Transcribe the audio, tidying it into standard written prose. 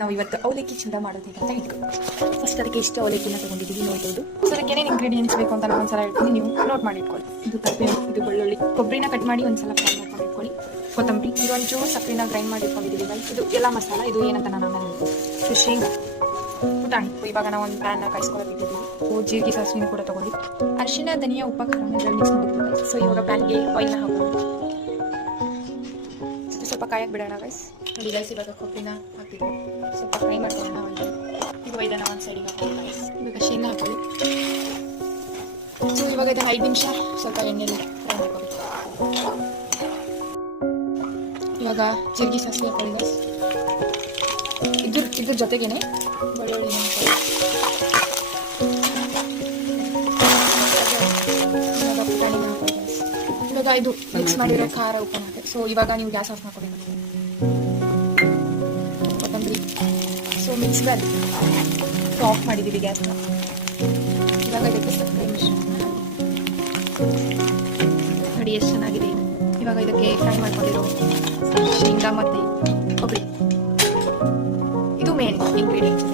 ನಾವು ಇವತ್ತು ಅವಲಕ್ಕಿ ಚೂಡ ಮಾಡೋದು ಹೇಗೆ ಅಂತ ಹೇಳ್ತೀವಿ. ಫಸ್ಟ್ ಅದಕ್ಕೆ ಎಷ್ಟು ಅವಲಕ್ಕಿನ ತೊಗೊಂಡಿದ್ದೀವಿ ನೋಡ್ಬೋದು. ಸೊ ಅದಕ್ಕೆ ಏನೇನು ಇಂಗ್ರೀಡಿಯೆಂಟ್ಸ್ ಬೇಕು ಅಂತ ನಾನು ಒಂದ್ಸಲ ಹೇಳ್ತೀನಿ, ನೀವು ನೋಟ್ ಮಾಡಿ ಇಟ್ಕೊಳ್ಳಿ. ಇದು ಕಪ್ಪೆ, ಇದು ಬೆಳ್ಳುಳ್ಳಿ, ಕೊಬ್ಬರಿನ ಕಟ್ ಮಾಡಿ ಒಂದ್ಸಲ ಫ್ರೈ ಮಾಡ್ಕೊಂಡು ಇಟ್ಕೊಳ್ಳಿ. ಕೊತ್ತಂಬರಿ, ಇದು ಒಂಚೂರು ಸಕ್ಕರೆನ ಗ್ರೈಂಡ್ ಮಾಡಿ ಇಟ್ಕೊಂಡಿದ್ದೀವಿ ಗೈಸ್. ಇದು ಎಲ್ಲ ಮಸಾಲ, ಇದು ಏನಂತ ನಾನು ಆಮೇಲೆ ಹೇಳ್ತೀನಿ. ಶೇಂಗಾ, ಪುಟಾಣಿ, ಇವಾಗ ನಾವು ಒಂದು ಪ್ಯಾನ್ನ ಕಾಯಿಸ್ಕೊಳಕ್ಕಿದ್ದೀವಿ. ಜೀರಿಗೆ ಸಾಸಿವೆ ಕೂಡ ತೊಗೊಂಡು ಅರಿಶಿನ, ಧನಿಯಾ, ಉಪ್ಪು, ಖಾರನ ಮಿಕ್ಸ್ ಮಾಡಿದ್ದೀವಿ ಗೈಸ್. ಸೊ ಇವಾಗ ಪ್ಯಾನ್ಗೆ ಆಯಿಲ್ನ ಹಾಕೊಂಡು ಸ್ವಲ್ಪ ಕಾಯಕ್ಕೆ ಬಿಡೋಣ ಗೈಸ್. ನೋಡಿ ಗೈಸ್, ಇವಾಗ ಕೊಬ್ಬರಿನ ಹಾಕ್ತಿದ್ವಿ, ಸ್ವಲ್ಪ ಫ್ರೈ ಮಾಡ್ಕೊಳ್ಳೋಣ ಆಯಿಲ್. ಇವಾಗ ಇದನ್ನು ಒಂದು ಸೈಡಿಗೆ ಹಾಕೊಳ್ಳಿ ಗೈಸ್. ಇವಾಗ ಶೇಂಗಾ ಹಾಕೊಳ್ಳಿ. ಸೊ ಇವಾಗ ಇದನ್ನು 5 ನಿಮಿಷ ಸ್ವಲ್ಪ ಎಣ್ಣೆಯಲ್ಲಿ ಫ್ರೈ ಮಾಡ್ಕೊಬೇಕು. ಇವಾಗ ಜೀರಿಗೆ ಸಾಸಿವೆ ಹಾಕೊಳ್ಳಿ ಗೈಸ್. ಇದ್ರ ಜೊತೆಗೇನೆ ಬೆಳ್ಳುಳ್ಳಿ ಹಾಕೊಳ್ಳಿ. ಇವಾಗ ಪುಟಾಣಿನ ಹಾಕೊಳ್ಳಿ ಗೈಸ್. ಇವಾಗ ಇದು ಮಿಕ್ಸ್ ಮಾಡಿರೋ ಖಾರ, ಉಪ್ಪನ್ನು ಹಾಕಿ. ಸೊ ಇವಾಗ ನೀವು ಗ್ಯಾಸ್ ಆಫ್ ಮಾಡ್ಕೊಳ್ಳಿ. ಕೊತ್ತಂಬರಿ, so mix well. So of ಮಾಡಿದ್ದೀವಿ ಗ್ಯಾಸ್ನ. ಇವಾಗ ಇದಕ್ಕೆ ಸಕ್ಕರೆ ಮಿಶ್ರಣ ನೋಡಿ ಎಷ್ಟು ಚೆನ್ನಾಗಿದೆ. ಇವಾಗ ಇದಕ್ಕೆ ಫ್ರೈ ಮಾಡ್ಕೊಂಡಿರೋ ಶೇಂಗಾ ಮತ್ತು ಕೊಬ್ಬರಿ, ಇದು ಮೇನ್ ಇಂಗ್ರೀಡಿಯೆಂಟ್ಸ್.